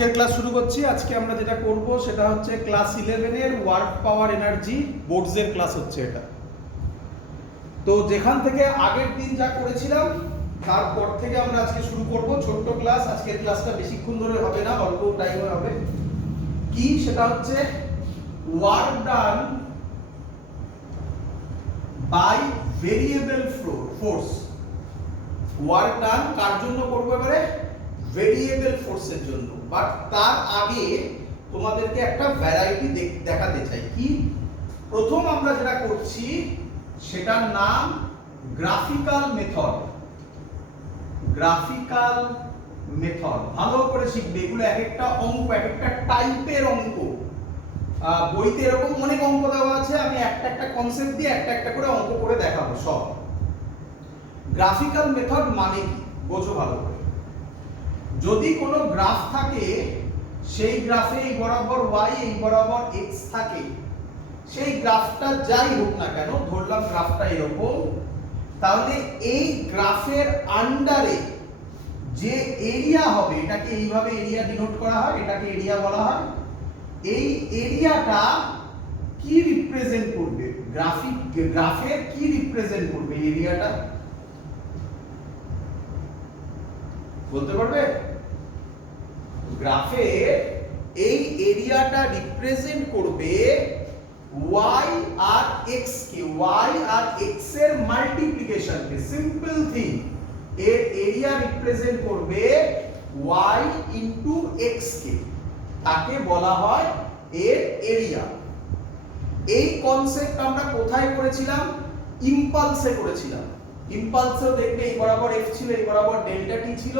আজকের ক্লাস শুরু করছি। আজকে আমরা যেটা করব সেটা হচ্ছে ক্লাস 11 এর ওয়ার্ক পাওয়ার এনার্জি বোর্ডসের ক্লাস হচ্ছে এটা। তো যেখান থেকে আগের দিন যা করেছিলাম তারপর থেকে আমরা আজকে শুরু করব ছোট্ট ক্লাস। আজকের ক্লাসটা বেশিক্ষণ ধরে হবে না, অল্প টাইমে হবে। কি সেটা হচ্ছে work done by variable force. Work done কার জন্য করব এবারে? ভেরিয়েবল ফোর্সের জন্য। বাট তার আগে তোমাদেরকে একটা ভ্যারাইটি দেখাতে চাই। কি প্রথম আমরা যেটা করছি সেটার নাম গ্রাফিক্যাল মেথড। গ্রাফিক্যাল মেথড ভালো করে শিখবে। এগুলো এক একটা অঙ্ক, এক একটা টাইপের অঙ্ক। বইতে এরকম অনেক অঙ্ক দেওয়া আছে, আমি একটা একটা কনসেপ্ট দিয়ে একটা একটা করে অঙ্ক করে দেখাবো সব। গ্রাফিক্যাল মেথড মানে কি বোঝো ভালো করে। যদি কোনো গ্রাফ থাকে, সেই গ্রাফে এই বরাবর y এই বরাবর x থাকে, সেই গ্রাফটা যাই হোক না কেন, ধরলাম গ্রাফটা এরকম, তাহলে এই গ্রাফের আন্ডারে যে এরিয়া হবে, এটাকে এইভাবে এরিয়া ডিনোট করা হয়, এটাকে এরিয়া বলা হয়। এই এরিয়াটা কি রিপ্রেজেন্ট করবে? গ্রাফের কি রিপ্রেজেন্ট করবে এরিয়াটা? বলতে পারবে? গ্রাফের এই এরিয়াটা রিপ্রেজেন্ট করবে y আর x কে, y আর x এর মাল্টিপ্লিকেশন কে। সিম্পল থিং, এর এরিয়া রিপ্রেজেন্ট করবে y ইনটু x কে, তাকে বলা হয় এর এরিয়া। এই কনসেপ্ট আমরা কোথায় করেছিলাম? ইম্পালসে করেছিলাম। ইম্পালসেও দেখবে এই বরাবর f ছিল, এই বরাবর ডেল্টা t ছিল,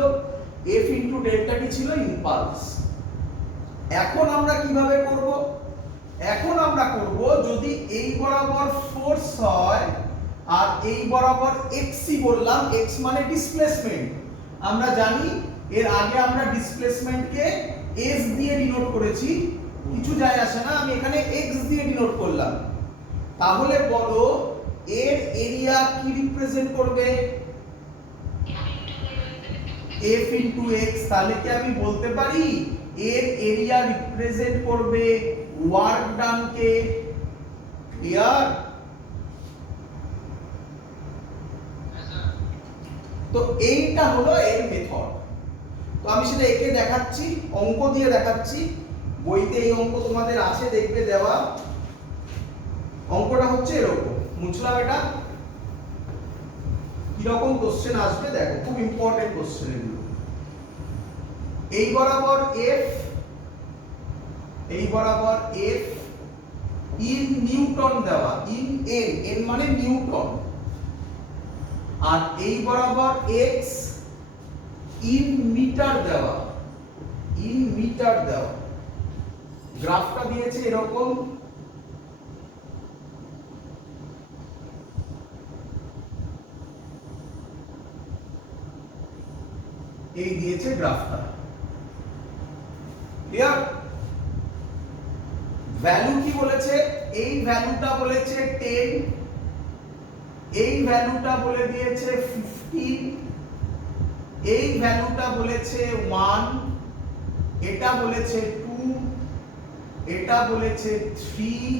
f ইনটু ডেল্টা t ছিল ইম্পালস। এখন আমরা কিভাবে করব? এখন আমরা করব, যদি এই বরাবর ফোর্স হয় আর এই বরাবর x বললাম, x মানে ডিসপ্লেসমেন্ট। আমরা জানি এর আগে আমরা ডিসপ্লেসমেন্টকে s দিয়ে ডিনোট করেছি, কিছু যায় আসে না, আমি এখানে x দিয়ে ডিনোট করলাম। তাহলে বলো এর এরিয়া কি রিপ্রেজেন্ট করবে? f into x। তাহলে কি আমি বলতে পারি এর এরিয়া রিপ্রেজেন্ট করবে ওয়ার্ক ডান কে? ক্লিয়ার? তো এইটা হলো এর মেথড। তো আমি সেটা একে দেখাচ্ছি, অঙ্ক দিয়ে দেখাচ্ছি। বইতে এই অঙ্ক তোমাদের আছে, দেখবে দেওয়া। অঙ্কটা হচ্ছে এরকম, মুছলাম এটা। কি রকম কোশ্চেন আসবে দেখো, খুব ইম্পর্টেন্ট কোশ্চেন এগুলো। এই বরাবর f, এই বরাবর f ইন নিউটন দেওয়া, ইন n, n মানে নিউটন। আর এই বরাবর x ইন মিটার দেওয়া, ইন মিটার দেওয়া। গ্রাফটা দিয়েছে এরকম। এই দিয়েছে গ্রাফটা। ক্লিয়ার? ভ্যালু কি বলেছে? এই ভ্যালুটা বলেছে 10, এই ভ্যালুটা বলে দিয়েছে 15, এই ভ্যালুটা বলেছে 1, এটা বলেছে 2, এটা বলেছে 3,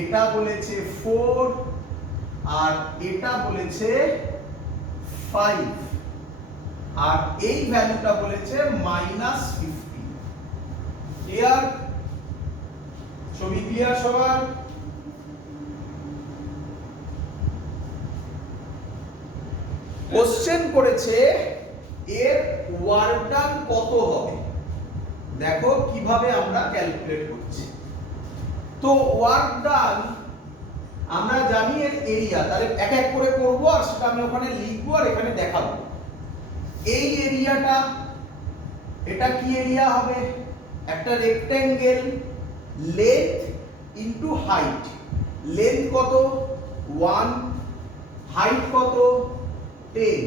এটা বলেছে 4, আর এটা বলেছে 5, আর এই ভ্যালুটা বলেছে -50। ক্লিয়ার? ছবি ক্লিয়ার সবার? কোশ্চেন করেছে এর ওয়ার্ক ডান কত হবে। দেখো কিভাবে আমরা ক্যালকুলেট করছি। তো ওয়ার্ক ডান আমরা জানি এর এরিয়া, তাহলে এক এক করে করব, আর সেটা আমি ওখানে লিখবো আর এখানে দেখাবো। এই এরিয়াটা, এটা কি এরিয়া হবে? একটা rectangle, length into height. Length কত? 1, হাইট কত? 10।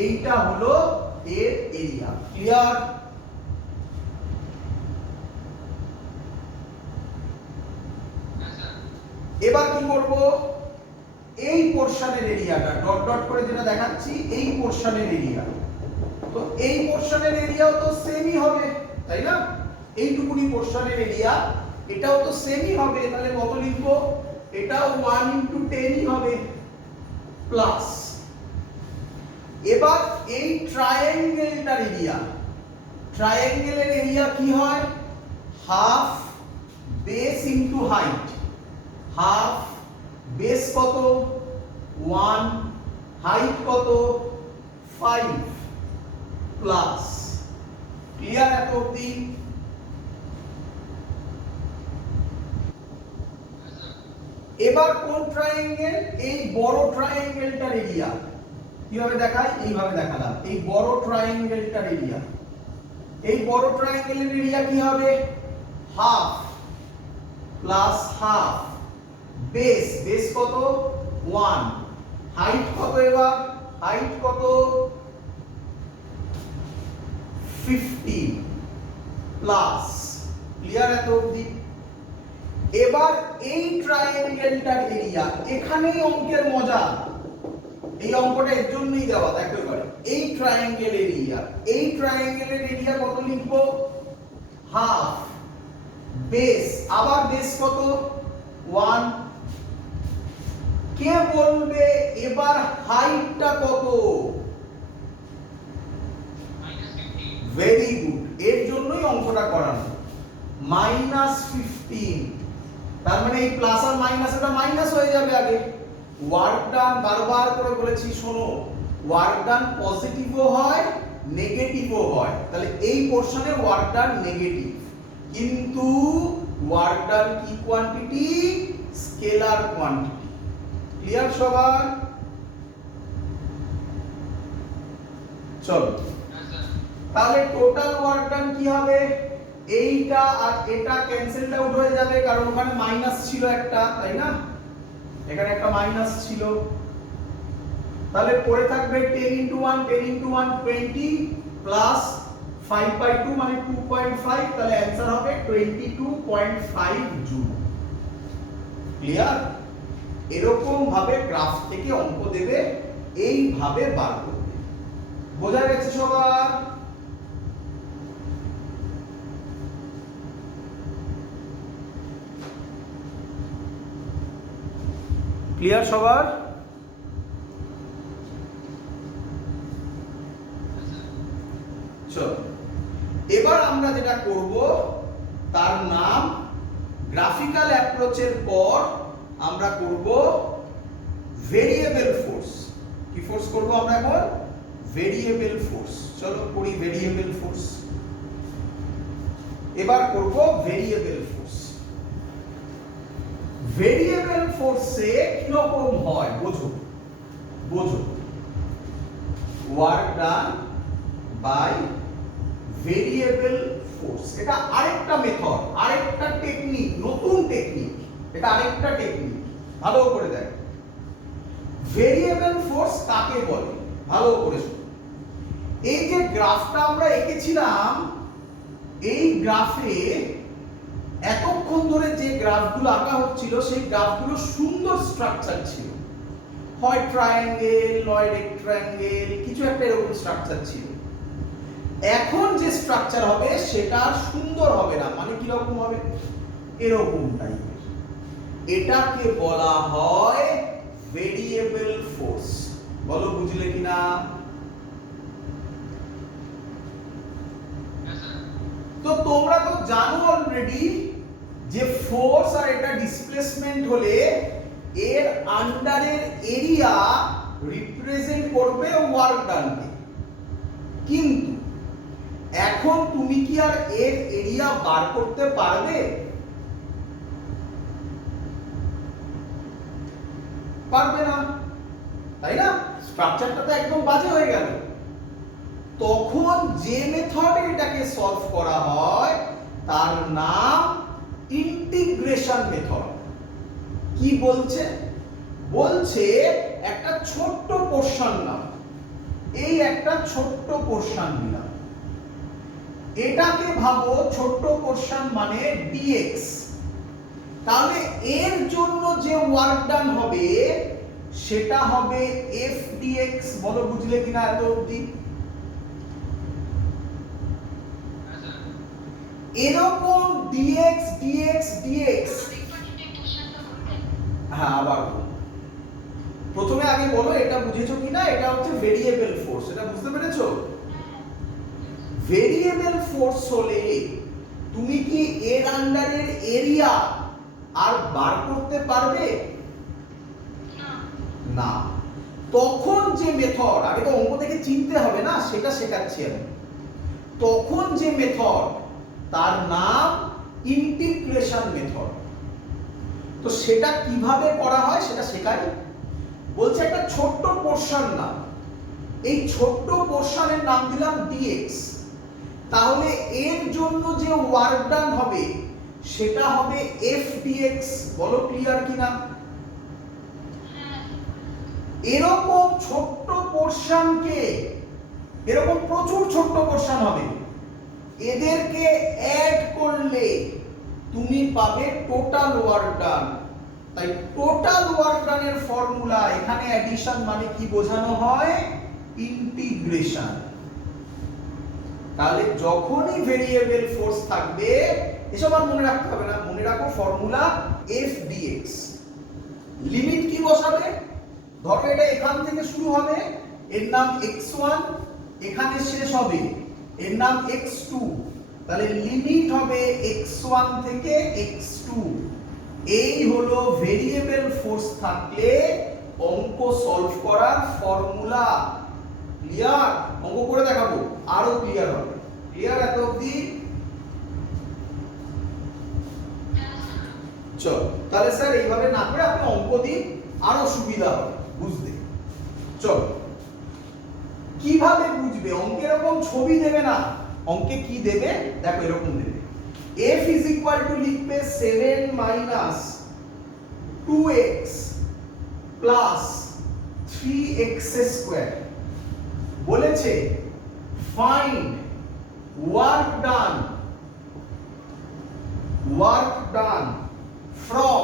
এইটা হলো এর এরিয়া। ক্লিয়ার? এবার কি করব? এই পোরশনের এরিয়াটা ডট ডট করে যেটা দেখাচ্ছি, এই পোরশনের এরিয়া। তো এই পোরশনের এরিয়াও তো সেমই হবে। তাই না? এইটুকুনি পোর্শনের এরিয়া, এটাও তো সেমই হবে, তাহলে কত লিখবো? এটাও 1 × 10ই হবে প্লাস। এবার এই ট্রায়াঙ্গেলটার এরিয়া, ট্রায়াঙ্গেলের এরিয়া কি হয়? Half base into height. Half base কত? 1, হাইট কত? 5 প্লাস। ক্লিয়ার এত অবধি? এবার কোন ট্রায়াঙ্গেল? এই বড় ট্রায়াঙ্গেলটার এরিয়া কিভাবে দেখায়? এইভাবে দেখালাম। এই বড় ট্রায়াঙ্গেলটার এরিয়া, এই বড় ট্রায়াঙ্গেলের এরিয়া কি হবে? Half plus half base, base কত? 1, হাইট কত? এবার হাইট কত? 50 প্লাস। ক্লিয়ার এত অবধি? এবার এই ট্রায়াঙ্গেলটার এরিয়া, এখানেই অঙ্কের মজা। এই অঙ্কটা এর জন্যই দেওয়া, দেখো এবারে এই ট্রায়াঙ্গেলের এরিয়া, এই ট্রায়াঙ্গেলের এরিয়া কত লিখবো? হাফ বেস, আবার বেস কত? 1। কে বলবে এবার হাইটটা কত? ভেরি গুড, এর জন্যই অঙ্কটা করানো। -15, তার মানে এই প্লাস আর মাইনাস, এটা মাইনাস হয়ে যাবে আগে। ওয়ার্ক ডান, বারবার করে বলেছি শোনো, ওয়ার্ক ডান পজিটিভও হয় নেগেটিভও হয়, তাহলে এই পোরশনে ওয়ার্ক ডান নেগেটিভ, কিন্তু ওয়ার্ক ডান কি কোয়ান্টিটি? Scalar quantity. ক্লিয়ার সবার? চলো তাহলে টোটাল ওয়ার্ক ডান কি হবে? এইটা আর এটা ক্যান্সেল আউট হয়ে যাবে, কারণ ওখানে মাইনাস ছিল একটা, তাই না? এখানে একটা মাইনাস ছিল, তাহলে পড়ে থাকবে 10 × 1, 10 × 1 20 প্লাস 5/2 মানে 2.5, তাহলে অ্যানসার হবে 22.5 জুল। ক্লিয়ার? এরকম ভাবে গ্রাফ থেকে অঙ্ক দেবে, এইভাবে বার করবে। বোঝা গেছে সবার? ক্লিয়ার সবার? চলো এবার আমরা যেটা করব তার নাম গ্রাফিক্যাল অ্যাপ্রোচের পর আমরা করব ভেরিয়েবল ফোর্স। কি ফোর্স করব আমরা এখন? Variable force. চলো করি ভেরিয়েবল ফোর্স। এবার করব ভেরিয়েবল ফোর্স। ভেরিয়েবল ফোর্সে কি রকম হয় বোঝো, বোঝো। Work done by variable force, এটা আরেকটা মেথড, আরেকটা টেকনিক, নতুন টেকনিক, এটা আরেকটা টেকনিক। ভালো করে দেখো ভেরিয়েবল ফোর্স কাকে বলে, ভালো করে শোনো। এই যে গ্রাফটা আমরা এঁকেছিলাম, এই গ্রাফে এতক্ষণ ধরে যে গ্রাফগুলো আঁকা হচ্ছিল সেই গ্রাফগুলো সুন্দর স্ট্রাকচার ছিল, হয় ট্রায়াঙ্গেল নয় রেক্ট্যাঙ্গেল, কিছু একটা এরকম স্ট্রাকচার ছিল। এখন যে স্ট্রাকচার হবে সেটা সুন্দর হবে না, মানে কি রকম হবে? এরকম টাইপের। এটাকে বলা হয় ভেরিয়েবল ফোর্স। বলো বুঝলে কিনা? তো তোমরা তো জানো অলরেডি যে ফোর্স আর এটা ডিসপ্লেসমেন্ট হলে এর আন্ডারের এরিয়া রিপ্রেজেন্ট করবে ওয়ার্ক ডানকে, কিন্তু এখন তুমি কি আর এর এরিয়া বার করতে পারবে? পারবে না, তাই না? স্ট্রাকচারটা তো একদম বাজে হয়ে গেল। তখন যে মেথডে এটাকে সলভ করা হয় তার নাম ইন্টিগ্রেশন মেথড। কি বলছে? বলছে একটা ছোট্ট পোরশন নাও, এই একটা ছোট্ট পোরশন নিলাম, এটাকে ভাবো ছোট্ট পোরশন মানে dx, তাহলে এর জন্য যে ওয়ার্ক ডান হবে সেটা হবে f dx। বলো বুঝলে কিনা এত অবধি? এরকম dx dx dx। হ্যাঁ আবার প্রথমে আগে বলো এটা বুঝেছো কিনা। এটা হচ্ছে ভেরিয়েবল ফোর্স, এটা বুঝতে পেরেছো? ভেরিয়েবল ফোর্স হলে তুমি কি এর আন্ডারের এরিয়া আর বার করতে পারবে না। তখন যে মেথড, আগে তো অঙ্ক থেকে চিনতে হবে না, সেটা শেখাচ্ছি আমি। তখন যে মেথড তার নাম ইন্টিগ্রেশন মেথড। তো সেটা কিভাবে করা হয় সেটা শেখাই। বলছে একটা ছোট্ট পোরশন নাম, এই ছোট্ট পোরশনের নাম দিলাম dx। তাহলে এর জন্য যে ওয়ার্ক ডান হবে সেটা হবে f dx। বলো ক্লিয়ার কিনা? এরকম ছোট্ট পোরশনকে, এরকম প্রচুর ছোট্ট পোরশন হবে, এদেরকে অ্যাড করলে তুমি পাবে টোটাল ওয়ার্ক ডান। তাই টোটাল ওয়ার্ক ডানের ফর্মুলা, এখানে অ্যাডিশন মানে কি বোঝানো হয়? ইন্টিগ্রেশন। তাহলে যখনই ভেরিয়েবল ফোর্স থাকবে, এসব আর মনে রাখতে হবে না, মনে রাখো ফর্মুলা f dx। লিমিট কি বসাবে? ধরো এটা এখান থেকে শুরু হবে, এর নাম x1, এখানে শেষ হবে, এর নাম x2। তাহলে লিমিট হবে x1 থেকে x2। এই হলো ভেরিয়েবল ফোর্স থাকলে অঙ্ক সলভ করার ফর্মুলা। ক্লিয়ার? অঙ্ক করে দেখাবো, আরো ক্লিয়ার হবে। ক্লিয়ার এত অবধি? চল তাহলে স্যার এইভাবে না করে আপনি অঙ্ক দিন, আরো সুবিধা হবে বুঝতে। চল কিভাবে বুঝবে? অঙ্কে এরকম ছবি দেবে না, অঙ্কে কি দেবে দেখো, এরকম দেবে f is equal to লিখবে 7 minus 2x plus 3x square। বলেছে find work done from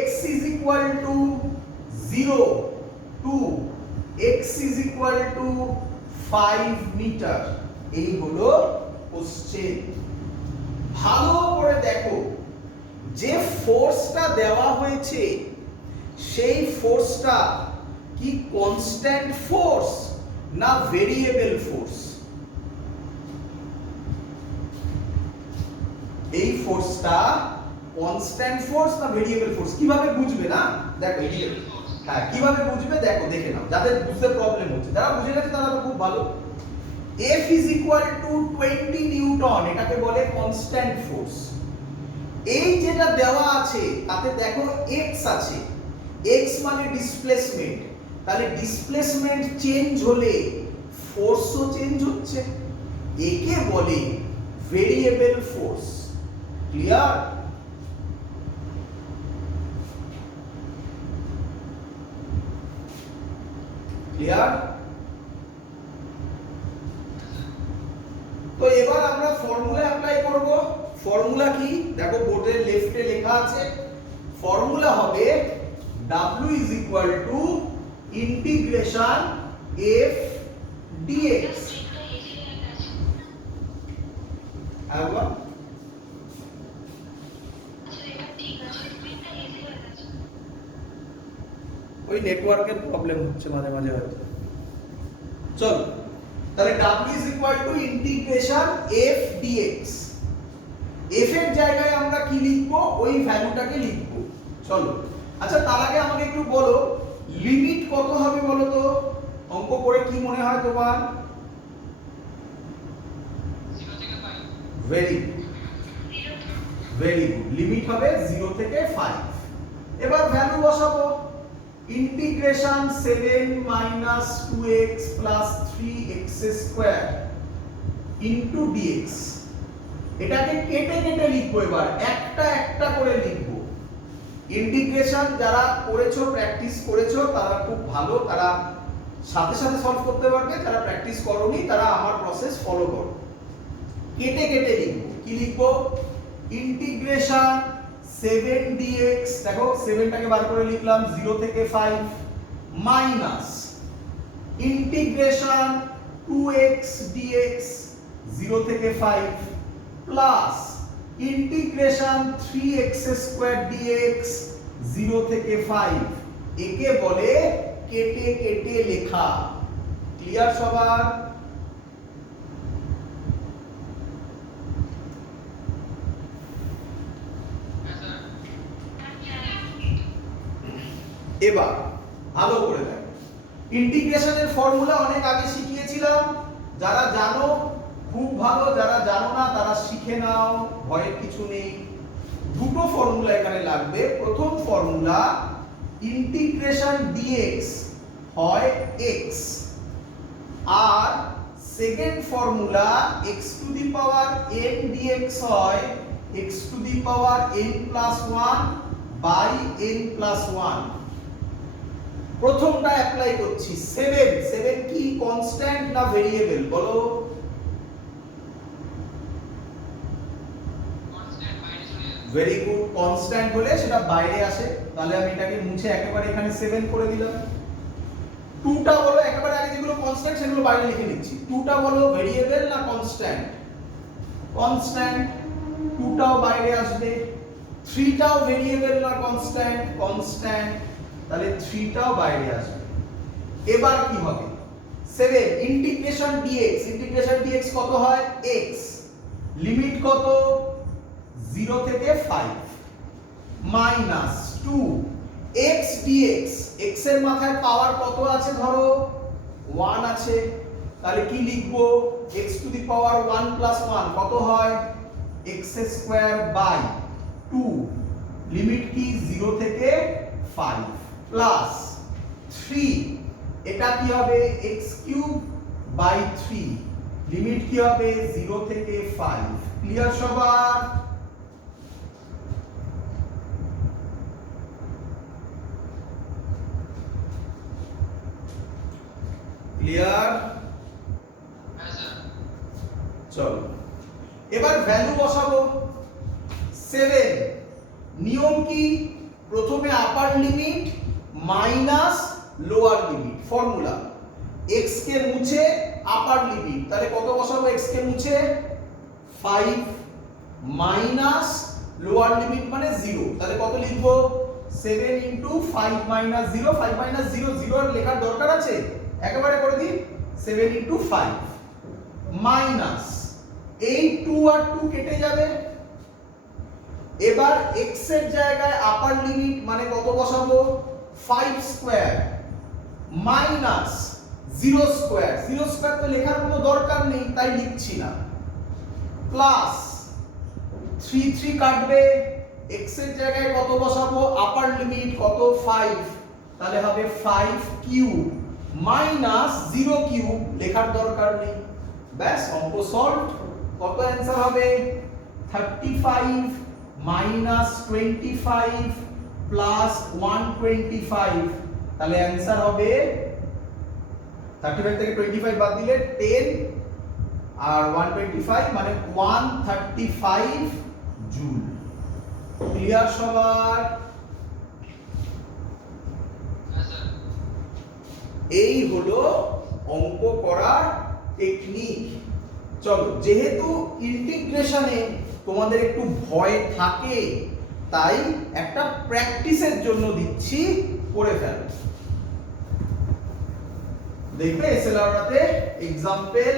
x is equal to 0 to x is equal to 5 metre. এই হলো কোশ্চেন। ভালো করে দেখো, যে ফোর্সটা দেওয়া হয়েছে সেই ফোর্সটা কি কনস্ট্যান্ট ফোর্স না ভেরিয়েবল ফোর্স? এই ফোর্সটা কনস্ট্যান্ট ফোর্স না ভেরিয়েবল ফোর্স কিভাবে বুঝবে? না দেখো, হ্যাঁ কিভাবে বুঝবে দেখো, দেখে নাও। যাদের বুঝতে প্রবলেম হচ্ছে, যারা বুঝে গেছে তারা তো খুব ভালো। F is equal to 20 Newton, এটাকে বলে কনস্ট্যান্ট ফোর্স। এই যেটা দেওয়া আছে তাতে দেখো x আছে, x মানে ডিসপ্লেসমেন্ট। তাহলে ডিসপ্লেসমেন্ট চেঞ্জ হলে ফোর্সও চেঞ্জ হচ্ছে, একে বলে ভেরিয়েবল ফোর্স। ক্লিয়ার? ক্লিয়ার? তো এবার আমরা ফর্মুলা অ্যাপ্লাই করব। ফর্মুলা কি দেখো, বোর্ডের লেফটে লেখা আছে। ফর্মুলা হবে w is equal to integration f dx। আবার ওই নেটওয়ার্কের প্রবলেম হচ্ছে মাঝে মাঝে হয়তো। চল তাহলে w is equal to integration f dx। f এর জায়গায় আমরা কি লিখবো? ওই ভ্যালুটাকে লিখবো। চলো আচ্ছা, তার আগে আমাকে একটু বলো লিমিট কত হবে বলো তো? অঙ্ক করে কি মনে হয় তোমার? ভেরি গুড, লিমিট হবে 0 থেকে 5। এবার ভ্যালু বসাবো। Integration 7 minus 2x plus 3x square into dx। এটাকে কেটে কেটে লিখবো, এবার একটা একটা করে লিখবো। ইন্টিগ্রেশন যারা করেছো, প্র্যাকটিস করেছো তারা খুব ভালো, তারা সাথে সাথে সলভ করতে পারবে। যারা প্র্যাকটিস করোনি তারা আমার প্রসেস ফলো করো। কেটে কেটে লিখবো। কি লিখবো? ইন্টিগ্রেশন 7 dx, দেখো 7টাকে বার করে লিখলাম 0 থেকে 5, মাইনাস ইন্টিগ্রেশন 2x dx 0 থেকে 5 plus integration 3x square dx 0 থেকে 5, একে বলে কেটে কেটে লেখা। ক্লিয়ার সবার? এবার ভালো করে দেখো, ইন্টিগ্রেশনের ফর্মুলা অনেক আগে শিখিয়েছিলাম, যারা জানো খুব ভালো, যারা জানো না তারা শিখে নাও, ভয়ের কিছু নেই। দুটো ফর্মুলা এখানে লাগবে। প্রথম ফর্মুলা ইন্টিগ্রেশন dx হয় x, আর second formula x to the power n dx হয় x to the power n plus 1 by n plus 1। প্রথমটা অ্যাপ্লাই করছি। 7 কি কনস্ট্যান্ট না ভেরিয়েবল বলো? ভেরি গুড, কনস্ট্যান্ট হলে সেটা বাইরে আসে, তাহলে আমি এটাকে মুছে একেবারে এখানে 7 করে দিলাম। 2টা বলো, একেবারে আগে যেগুলো কনস্ট্যান্ট সেগুলো বাইরে লিখে নিচ্ছি। 2টা বলো ভেরিয়েবল না কনস্ট্যান্ট? কনস্ট্যান্ট, 2টাও বাইরে আসবে। 3টাও ভেরিয়েবল না কনস্ট্যান্ট? কনস্ট্যান্ট, তাহলে 3টাও বাইরে আসবে। এবার কি হবে? 7 ইন্টিগ্রেশন dx কত হয়? x, লিমিট কত? 0 থেকে 5 মাইনাস 2 x dx, x এর মাথায় পাওয়ার কত আছে? ধরো 1 আছে, তাহলে কি লিখবো? x to the power 1 plus 1 কত হয়? x স্কয়ার বাই 2, লিমিট কি? 0 থেকে 5 প্লাস 3, এটা কি হবে? x কিউব বাই 3, লিমিট কি হবে? 0 থেকে 5। ক্লিয়ার সবার? ক্লিয়ার? চলো এবার ভ্যালু বসাবো। 7 নিয়ম কি? প্রথমে আপার limit minus lower limit, formula x কে মুছে আপার লিমিট, তাহলে কত বসাবো? x কে মুছে 5 মাইনাস লোয়ার লিমিট মানে 0, তাহলে কত লিখবো? 7 ইনটু 5 মাইনাস 0, 5 মাইনাস 0, 0 আর লেখার দরকার আছে? একেবারে করে দিই, 7 ইনটু 5 মাইনাস এই 2 আর 2 কেটে যাবে। এবার x এর জায়গায় আপার লিমিট মানে কত বসাবো? 5 স্কয়ার মাইনাস 0 স্কয়ার, 0 স্কয়ার তো লেখার কোনো দরকার নেই তাই লিখছি না, প্লাস 3 কাটবে, x এর জায়গায় কত বসাবো? আপার লিমিট কত? 5, তাহলে হবে 5 কিউব মাইনাস 0 কিউব, লেখার দরকার নেই, ব্যাস অঙ্ক সলভ। কত অ্যানসার হবে? 35 মাইনাস 25 প্লাস 125, তাহলে অ্যানসার হবে 35 থেকে 25 বাদ দিলে 10 আর 125 মানে 135 জুল। ক্লিয়ার সবার? এই হলো অঙ্ক করার টেকনিক। চলো, যেহেতু ইন্টিগ্রেশনে তোমাদের একটু ভয় থাকে তাই একটা প্র্যাকটিসের জন্য দিচ্ছি, করে ফেলো। দেখবে এসএলআরতে एग्जांपल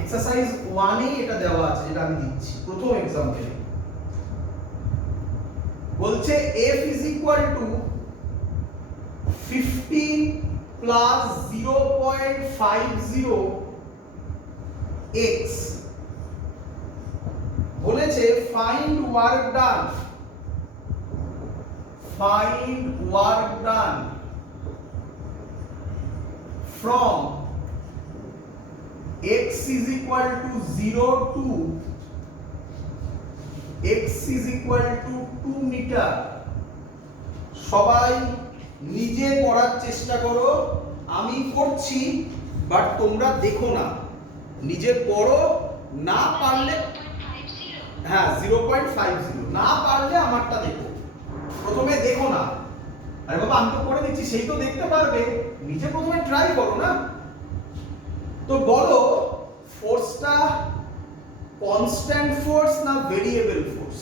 এক্সারসাইজ 1 এ এটা দেওয়া আছে, যেটা আমি দিচ্ছি প্রথম एग्जांपल। বলছে f is equal to 15 plus 0.50 x, বলেছে find work done from x is equal to 0 to x is equal to 2 metre. সবাই নিজে করার চেষ্টা করো, আমি করছি বাট তোমরা দেখো না, নিজে পড়ো, না পারলে হ্যাঁ 0.50, না পারলে আমারটা দেখো, প্রথমে দেখো না। আরে বাবা আমি তো করে দিচ্ছি, সেই তো দেখতে পারবে, নিজে প্রথমে ট্রাই করো না। তো বলো ফোর্সটা কনস্ট্যান্ট ফোর্স না ভেরিয়েবল ফোর্স?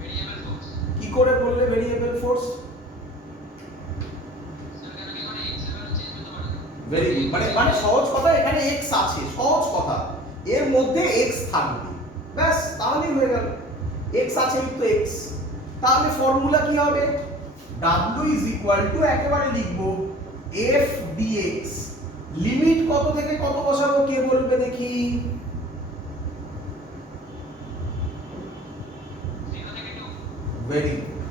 Variable force. কি করে বললে ভেরিয়েবল ফোর্স? ভেরি গুড, মানে সহজ কথা, এখানে x আছে, সহজ কথা, এর মধ্যে x থাকবে, ব্যাস তাহলেই হয়ে গেল। x আছে তো x, তাহলে ফর্মুলা কি হবে? w ইজ ইকুয়াল টু, একেবারে লিখব f dx। লিমিট কত থেকে কত বসাবো কে বলবে দেখি? 0 থেকে 2। ভেরি গুড,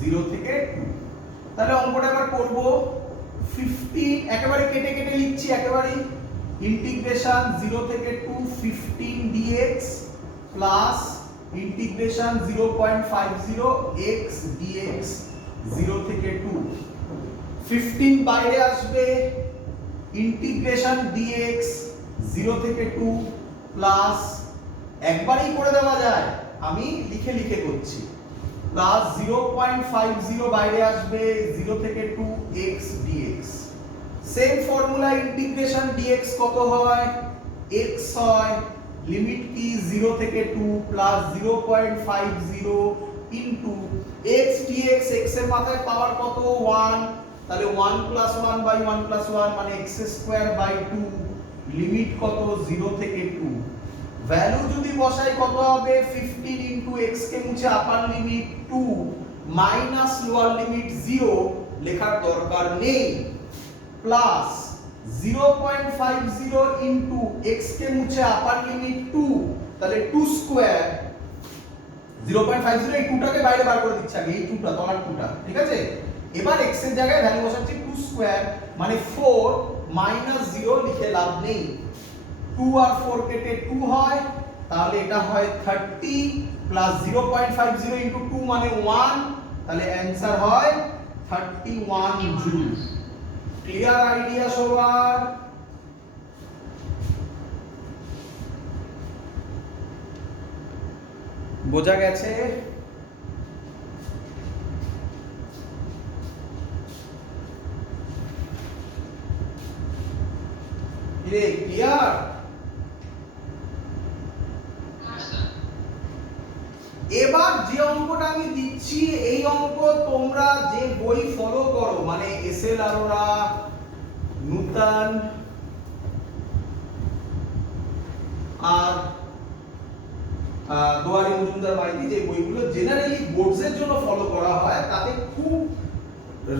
0 থেকে 2। তাহলে অঙ্কটা এবার করব। 15 একেবারে কেটে কেটে লিখছি, একেবারে ইন্টিগ্রেশন 0 থেকে 2 15 dx plus integration 0.50 x dx 0 থেকে 2। 15 বাইরে আসবে, ইন্টিগ্রেশন dx 0 থেকে 2 প্লাস, একবারই করে দেওয়া যায়, আমি লিখে লিখে করছি, প্লাস 0.50 বাইরে আসবে 0 থেকে 2 x dx। Same formula, integration dx কত হয়? x হয়, লিমিট কি 0 থেকে 2 plus 0.50 into x dx, x এর মাথায় পাওয়ার কত? 1, তাহলে 1 প্লাস 1 বাই 1 প্লাস 1 মানে x স্কয়ার বাই 2, লিমিট কত? 0 থেকে 2। ভ্যালু যদি বসাই কত হবে? 15 ইনটু x কে মুছে আপার লিমিট 2 মাইনাস লোয়ার লিমিট 0 লেখার দরকার নেই, প্লাস 0.50 ইনটু x কে মুছে আপার লিমিট 2, তাহলে 2 স্কয়ার 0.50, এই 2টাকে বাইরে বার করে দিচ্ছি আগে, এই 2টা তলার 2টা, ঠিক আছে? এবার x এর জায়গায় ভ্যালু বসাচ্ছি 2 স্কয়ার মানে 4 মাইনাস 0 লিখে লাভ নেই, 2 আর 4 কেটে 2 হয়, তাহলে এটা হয় 30 প্লাস 0.50 ইনটু 2 মানে 1, তাহলে অ্যানসার হয় 31 জুল। ক্লিয়ার আইডিয়া সবার? বোঝা গেছে? কিরে ক্লিয়ার? এবার যে অঙ্কটা আমি দিচ্ছি, এই অঙ্ক তোমরা যে বই ফলো করো, মানে এসএল আরোরা, নূতন আর দোয়ারি মজুমদার মাইতি, যে বইগুলো জেনারেলি বোর্ডসের জন্য ফলো করা হয়, তাতে খুব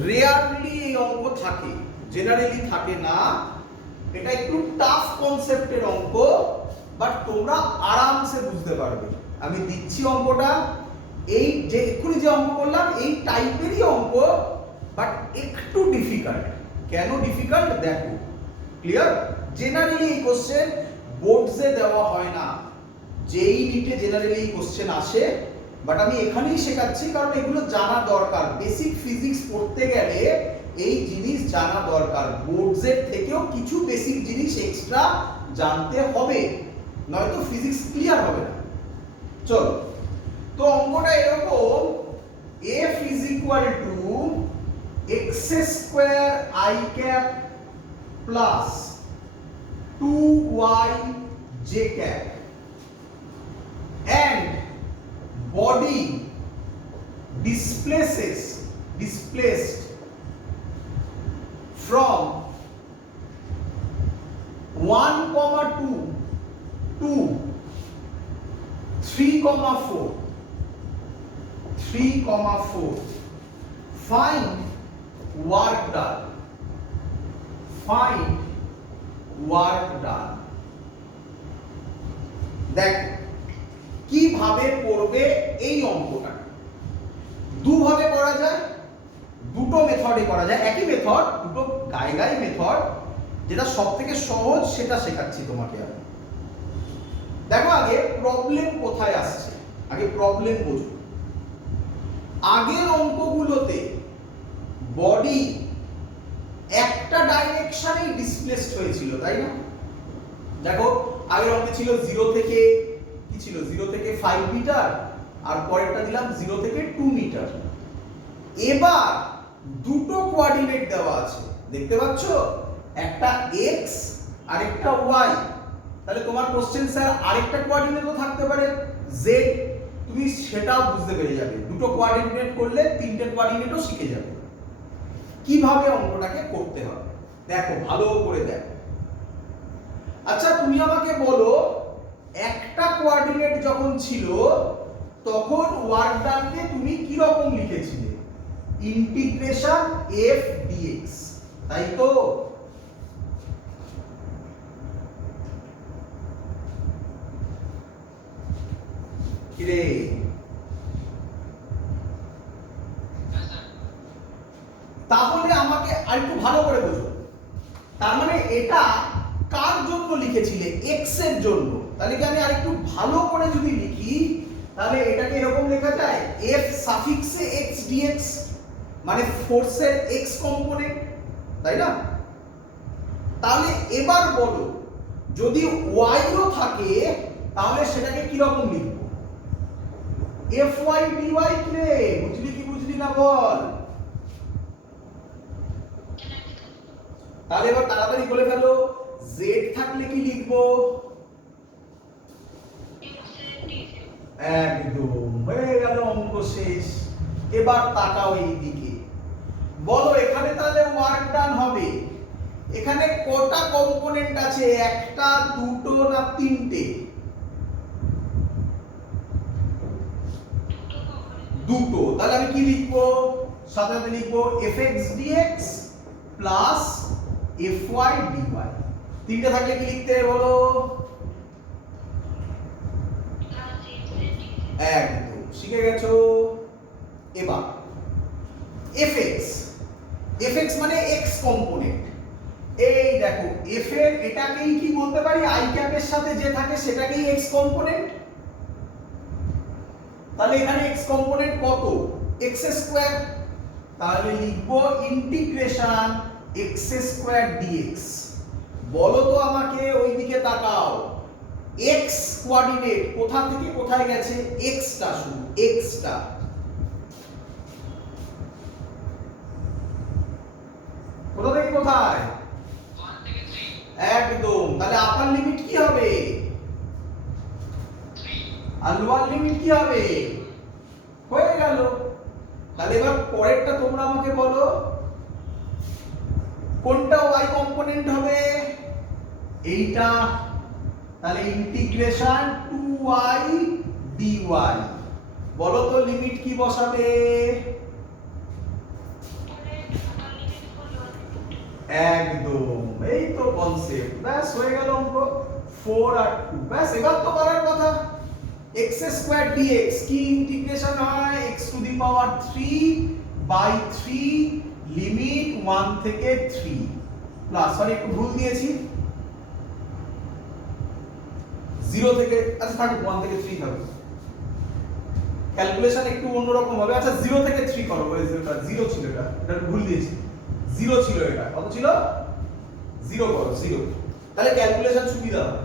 রেয়ারলি এই অঙ্ক থাকে, জেনারেলি থাকে না। এটা একটু টাফ কনসেপ্টের অঙ্ক, বাট তোমরা আরামসে বুঝতে পারবে। আমি দিচ্ছি অঙ্কটা, এই যে এক্ষুনি যে অঙ্ক করলাম এই টাইপেরই অঙ্ক, বাট একটু ডিফিকাল্ট। কেন ডিফিকাল্ট দেখো। ক্লিয়ার? জেনারেলি এই কোশ্চেন বোর্ডসে দেওয়া হয় না, যেই নিটে জেনারেলি এই কোশ্চেন আসে, বাট আমি এখানেই শেখাচ্ছি কারণ এগুলো জানা দরকার। বেসিক ফিজিক্স পড়তে গেলে এই জিনিস জানা দরকার, বোর্ডসের থেকেও কিছু বেসিক জিনিস এক্সট্রা জানতে হবে, নয়তো ফিজিক্স ক্লিয়ার হবে না। চলো, তো অঙ্কটা এরকম, f is equal to x square I cap plus 2y j cap and body displaced from 1,2 to 3,4. Find work done. দেখ কিভাবে করবে এই অঙ্কটা। দুভাবে করা যায়, দুটো মেথডে করা যায়, একই মেথড, দুটো গায়ে মেথড, যেটা সবথেকে সহজ সেটা শেখাচ্ছি তোমাকে আমি। দেখো আগে প্রবলেম কোথায় আসছে, আগে প্রবলেম বোঝো। আগের অঙ্কগুলোতে বডি একটা ডাইরেকশনেই ডিসপ্লেসড হয়েছিল, তাই না? দেখো আগের অঙ্কে ছিল 0 থেকে কি ছিল, 0 থেকে 5 মিটার, আর পরেরটা দিলাম 0 থেকে 2 মিটার। এবার দুটো কোঅর্ডিনেট দেওয়া আছে, দেখতে পাচ্ছ, একটা x আর একটা y। তাহলে তোমার কোশ্চেন স্যার আরেকটা কোঅর্ডিনেটও থাকতে পারে জেড, তুমি সেটাও বুঝতে পেরে যাবে। দুটো কোঅর্ডিনেট করলে তিনটে কোঅর্ডিনেটও শিখে যাবে কিভাবে অঙ্কটাকে করতে হবে। দেখো ভালো করে দেখো। আচ্ছা তুমি আমাকে বলো একটা কোঅর্ডিনেট যখন ছিল তখন ওয়ার্ক ডানকে তুমি কি রকম লিখেছিলে? ইন্টিগ্রেশন এফ ডিএক্স, তাই তো? কিরে তাহলে আমাকে আরেকটু ভালো করে বোঝো। তার মানে এটা কার জন্য লিখেছিলে? এক্স এর জন্য। তাহলে কি আমি আরেকটু ভালো করে যদি লিখি তাহলে এটাকে এরকম লেখা যায় এফ সাফিক্সে এক্স ডিএক্স, মানে ফোর্সের এক্স কম্পোনেন্ট, তাই না? তাহলে এবার বলো যদি ওয়াই ও থাকে তাহলে সেটাকে কি রকম লিখব? এফ ওয়াই ডিওয়াই কি রে? বুঝলি কি বুঝলি না বল? তাহলে এবার তাড়াতাড়ি বলে ফেলো, জেড থাকলে কি লিখবো? একদম হয়ে গেল, অঙ্ক শেষ। এবার তাকাও এই দিকে, বলো এখানে তাহলে ওয়ার্ক ডান হবে। এখানে কটা কম্পোনেন্ট আছে? একটা, দুটো না তিনটে? দুটো। তাহলে আমি কি লিখবো? সাথে সাথে লিখবো fx dx plus fy dy। তিনটে থাকলে কি লিখতে হবে বলো? একদম শিখে গেছো। এবার fx মানে x কম্পোনেন্ট। এই দেখো f এর এটাকেই কি বলতে পারি? i ক্যাপ এর সাথে যে থাকে সেটাকেই x কম্পোনেন্ট। তাহলে এখানে x কম্পোনেন্ট কত? x square. তাহলে লিখবো ইন্টিগ্রেশন x স্কয়ার dx। বলো তো আমাকে, ওইদিকে তাকাও, x কোঅর্ডিনেট কোথা থেকে কোথায় গেছে? x টা, শুধু x টা। কোথা থেকে কোথায়? 1 থেকে 3। একদম। তাহলে আপার লিমিট কি হবে? 3 আর লোয়ার লিমিট কি হবে? হয়ে গেল। তাহলে এবার পরেরটা তোমরা আমাকে বলো কোনটা y কম্পোনেন্ট হবে? এইটা। তাহলে ইন্টিগ্রেশন 2y dy। বলো তো লিমিট কি বসাবে? একদম, এই তো কনসেপ্ট। ব্যাস হয়ে গেল অঙ্ক। 4 আর 2, ব্যাস এবার তো করার কথা। x স্কয়ার dx কি ইন্টিগ্রেশন হয়? x to the power 3 by 3 limit 1 থেকে 3 প্লাস, সরি একটু ভুল দিয়েছি, 0 থেকে, আচ্ছা থাকুক 1 থেকে 3 থাকুক, ক্যালকুলেশন একটু অন্যরকম হবে। আচ্ছা 0 থেকে 3 করো, ওই 0 ছিল, এটা একটু ভুল দিয়েছি, 0 ছিল, এটা কত ছিল? 0 করো, 0। তাহলে ক্যালকুলেশন সুবিধা হবে।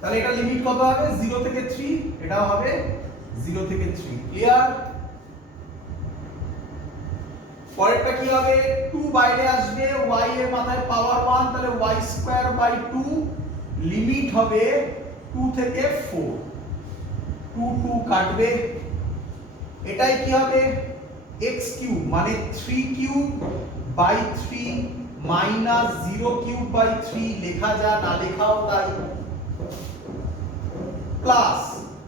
তাহলে এটা লিমিট কত হবে? 0 থেকে 3, এটাও হবে 0 থেকে 3। ক্লিয়ার? পরেরটা কি হবে? 2 বাইরে আসবে, y এর মাথায় পাওয়ার 1, তাহলে y স্কয়ার বাই 2 লিমিট হবে 2 থেকে 4। 2 2 কাটবে, এটাই কি হবে? x কিউব মানে 3 cube by 3 minus 0 cube by 3, লেখা যা না লেখাও তাই, প্লাস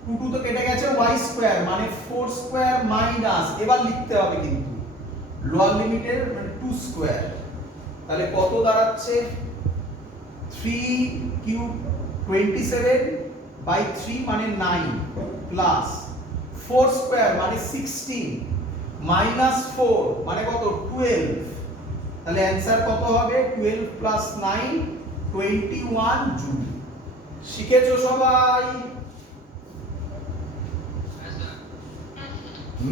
2 2 তো কেটে গেছে, y স্কয়ার মানে 4 স্কয়ার মাইনাস, এবার লিখতে হবে কিন্তু লোয়ার লিমিটের মানে 2 স্কয়ার। তাহলে কত দাঁড়াচ্ছে? 3 কিউব 27 বাই 3 মানে 9 প্লাস 4 স্কয়ার মানে 16 মাইনাস 4 মানে কত? 12। তাহলে অ্যানসার কত হবে? 12 প্লাস 9 21 জুল। শিখেছো সবাই?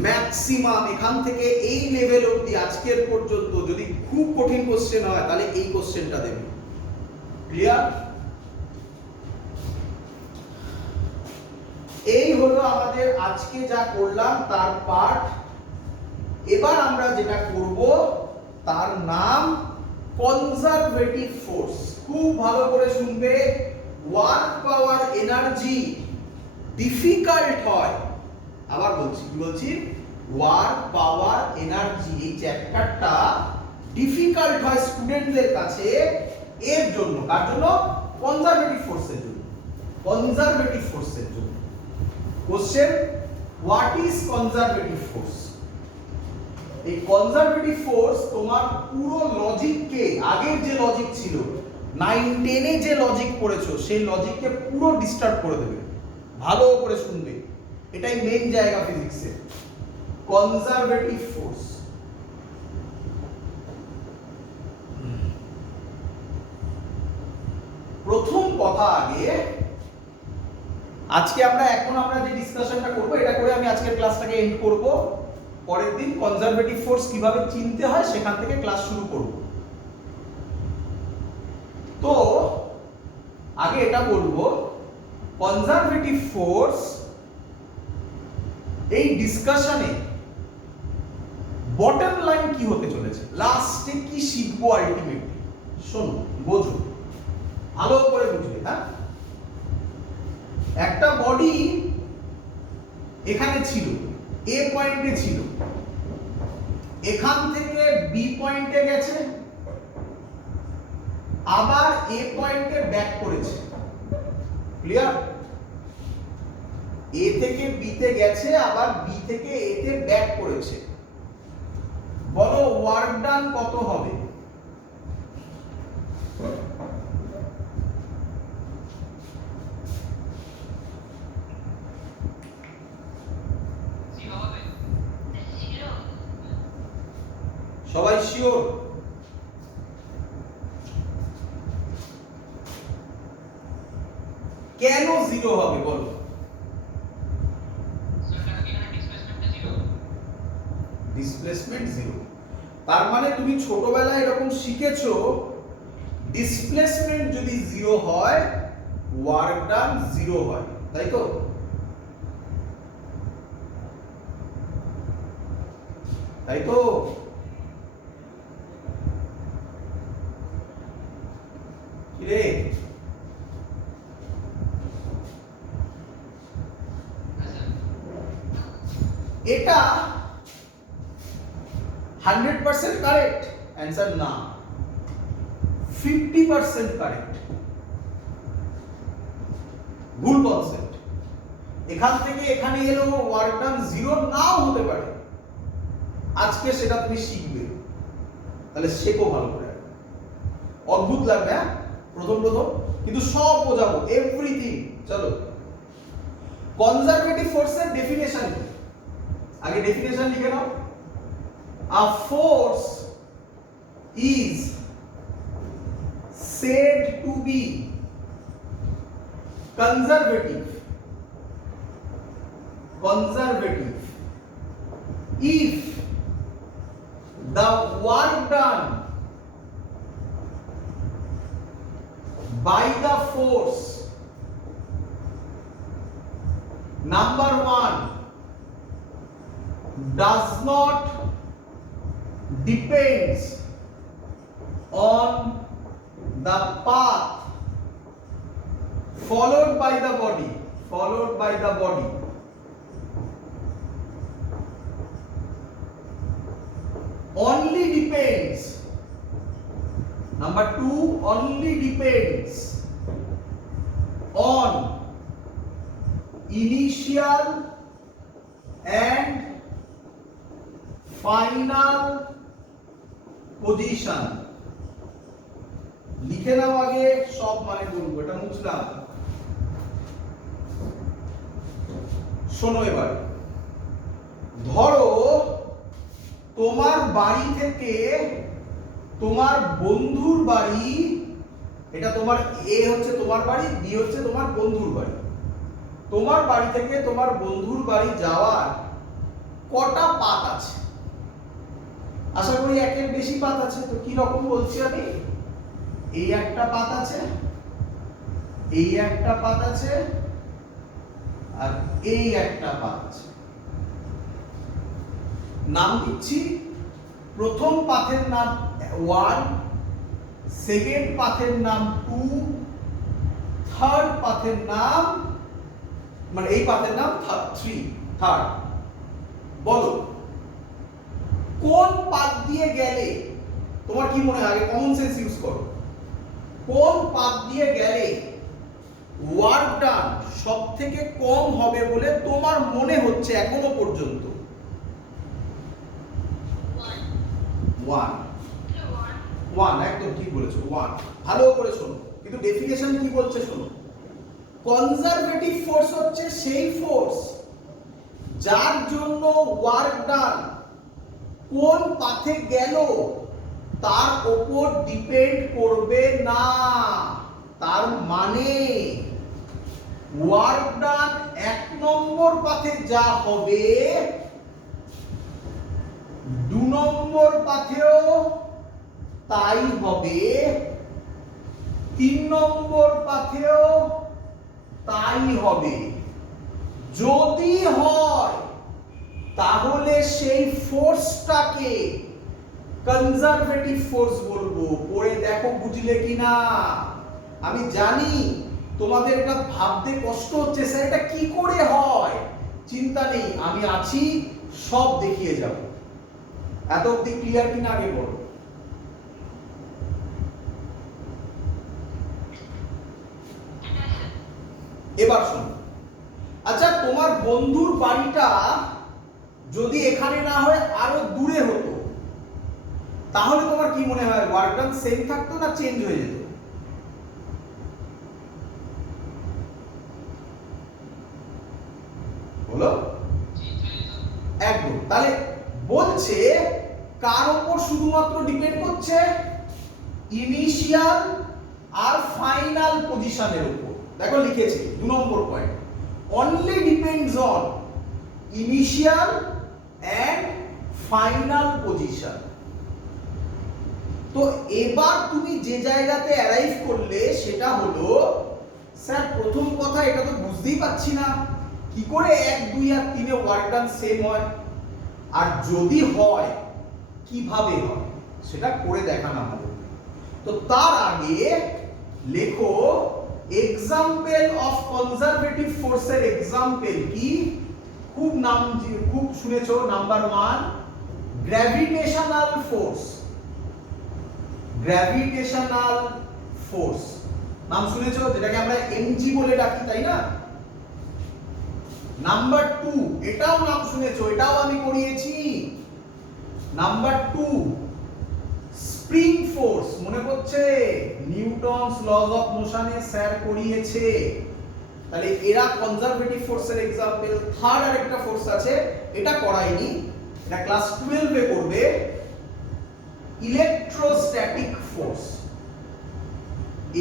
ম্যাক্সিমাম এখান থেকে এই লেভেল অবধি আজকের পর্যন্ত যদি খুব কঠিন কোশ্চেন হয় তাহলে এই কোশ্চেনটা দেবে। ক্লিয়ার? এই হলো আমাদের আজকে যা করলাম তার পার্ট। এবার আমরা যেটা করব তার নাম কনজারভেটিভ ফোর্স। খুব ভালো করে শুনবে, ওয়ার্ক পাওয়ার এনার্জি ডিফিকাল্ট হয়, আবার বলছি কি বলছি, ওয়ার্ক পাওয়ার এনার্জি এই চ্যাপ্টারটা ডিফিকাল্ট হয় স্টুডেন্টদের কাছে এর জন্য, কার জন্য? কনজারভেটিভ ফোর্সের জন্য, কনজারভেটিভ ফোর্সের জন্য। Question, what is conservative force? এই কনজারভেটিভ ফোর্স তোমার পুরো লজিককে, আগের যে লজিক ছিল 9 10 এ যে লজিক পড়েছো সেই লজিককে পুরো ডিস্টার্ব করে দেবে। ভালো করে শুনবে, এটাই মেইন জায়গা ফিজিক্সের। কনজারভেটিভ ফোর্স, প্রথম কথা আগে আজকে আমরা যে ডিসকাশনটা করব এটা করে আমি আজকের ক্লাসটাকে এন্ড করব। পরের দিন কনজারভেটিভ ফোর্স কিভাবে চিনতে হয় সেখান থেকে ক্লাস শুরু করব। তো আগে এটা বলবো, কনজারভেটিভ ফোর্স এই ডিসকাশনে বটম লাইন কি হতে চলেছে, লাস্টে কি শিখবো আলটিমেটলি, শোনো বোঝো, ভালো করে বুঝবে। হ্যাঁ, একটা বডি এখানে ছিল, এ পয়েন্টে ছিল, এখান থেকে বি পয়েন্টে গেছে, আবার এ পয়েন্টে ব্যাক করেছে। ক্লিয়ার? এ থেকে বি তে গেছে, আবার বি থেকে এ তে ব্যাক করেছে। বলো ওয়ার্ক ডান কত হবে? সবাই শিওর? কেন জিরো হবে বলো? ডিসপ্লেসমেন্ট জিরো, তার মানে তুমি ছোটবেলায় এরকম শিখেছো, ডিসপ্লেসমেন্ট যদি জিরো হয় ওয়ার্ক ডান জিরো হয়, তাই তো? তাই তো? কি রে, এটা 100% কারেক্ট? অ্যান্সার না, 50% কারেক্ট। ভুল কনসেপ্ট। এখান থেকে এখানে এলো ওয়ার্ক ডান জিরো নাও হতে পারে, আজকে সেটা তুমি শিখবে, তাহলে শেখো ভালো করে। অদ্ভুত লাগবে হ্যাঁ প্রথম প্রথম, কিন্তু সব বোঝাবো, এভরিথিং। চলো, কনজারভেটিভ ফোর্সের ডেফিনেশন কি? আগে ডেফিনেশন লিখে নাও। A force is said to be conservative if the work done by the force, number one, does not depends on the path followed by the body, only depends, number two, only depends on initial and final position. লিখে নাও আগে, সব মানে বলবো, এটা মুছলাম। শোনো এবার, ধরো তোমার বাড়ি থেকে তোমার বন্ধুর বাড়ি, এটা তোমার এ হচ্ছে তোমার বাড়ি, বি হচ্ছে তোমার বন্ধুর বাড়ি। তোমার বাড়ি থেকে তোমার বন্ধুর বাড়ি যাওয়ার কটা পাত আছে? আশা করি একের বেশি পাত আছে। তো কি রকম বলছি আমি, এই একটা পাত আছে, এই একটা পাত আছে, আর এই একটা পাত আছে। নাম দিচ্ছি, প্রথম পাথের নাম 1, সেকেন্ড পাথের নাম 2, থার্ড পাথের নাম, মানে এই পাথের নাম 3 থার্ড। বলো কোন পাথ দিয়ে গেলে, তোমার কি মনে হয়, আগে কমন সেন্স ইউজ করো, কোন পাথ দিয়ে গেলে ওয়ার্ক ডান সব থেকে কম হবে বলে তোমার মনে হচ্ছে এখনো পর্যন্ত? 1 একদম ঠিক বলেছো, 1। ভালো করে শোনো, কিন্তু ডেফিনেশন কি বলছে শোনো। কনজারভেটিভ ফোর্স হচ্ছে সেই ফোর্স যার জন্য ওয়ার্ক ডান কোন পাথে গেল তার উপর ডিপেন্ড করবে না। তার মানে ওয়ার্ক ডান 1 নম্বর পাথে যা হবে 2 নম্বর পাথেও তাই হবে, 3 নম্বর পাথেও তাই হবে। যদি হয় তাহলে সেই ফোর্সটাকে কনজারভেটিভ ফোর্স বলবো। পড়ে দেখো বুঝলে কিনা। আমি জানি তোমাদের এটা ভাবতে কষ্ট হচ্ছে, স্যার এটা কি করে হয়। চিন্তা নেই, আমি আছি, সব দেখিয়ে যাব। এত অবধি ক্লিয়ার কিনা আগে বলো। এবার শোনো, আচ্ছা তোমার বন্ধুর বাড়িটা যদি এখানে না হয় আরো দূরে হতো, তাহলে তোমার কি মনে হয় ওয়ার্ক ডান সেম থাকতো না চেঞ্জ হয়ে যেত? বলো। একদম। তাহলে বলছে কার উপর শুধুমাত্র ডিপেন্ড করছে? ইনিশিয়াল আর ফাইনাল পজিশনের উপর। দেখো লিখেছি 2 নম্বর point, only depends on initial and final position. তো এবার তুমি যে জায়গাতে অ্যারাইভ করলে সেটা হলো, স্যার প্রথম কথা এটা তো বুঝতেই পাচ্ছি না কি করে 1 2 আর 3 এ ওয়ার্ক ডান সেম হয়, আর যদি হয় কিভাবে হয় সেটা করে দেখানো আমাদের। তো তার আগে লেখো এক্সাম্পল অফ কনজারভেটিভ ফোর্সের এক্সাম্পল কি? খুব শুনেছো। Number 1 gravitational force. Gravitational force নাম শুনেছো, যেটাকে আমরা এমজি বলে ডাকি, তাই না? নাম্বার 2 এটাও নাম শুনেছো, এটাও আমি পড়িয়েছি। নাম্বার 2 স্প্রিং ফোর্স, মনে পড়ছে? নিউটনস লজ অফ মোশনে স্যার পড়িয়েছে। তাহলে এরা কনজারভেটিভ ফোর্সের एग्जांपल। থার্ড আরেকটা ফোর্স আছে, এটা করাইনি, এটা ক্লাস 12 এ করবে, ইলেকট্রোস্ট্যাটিক ফোর্স।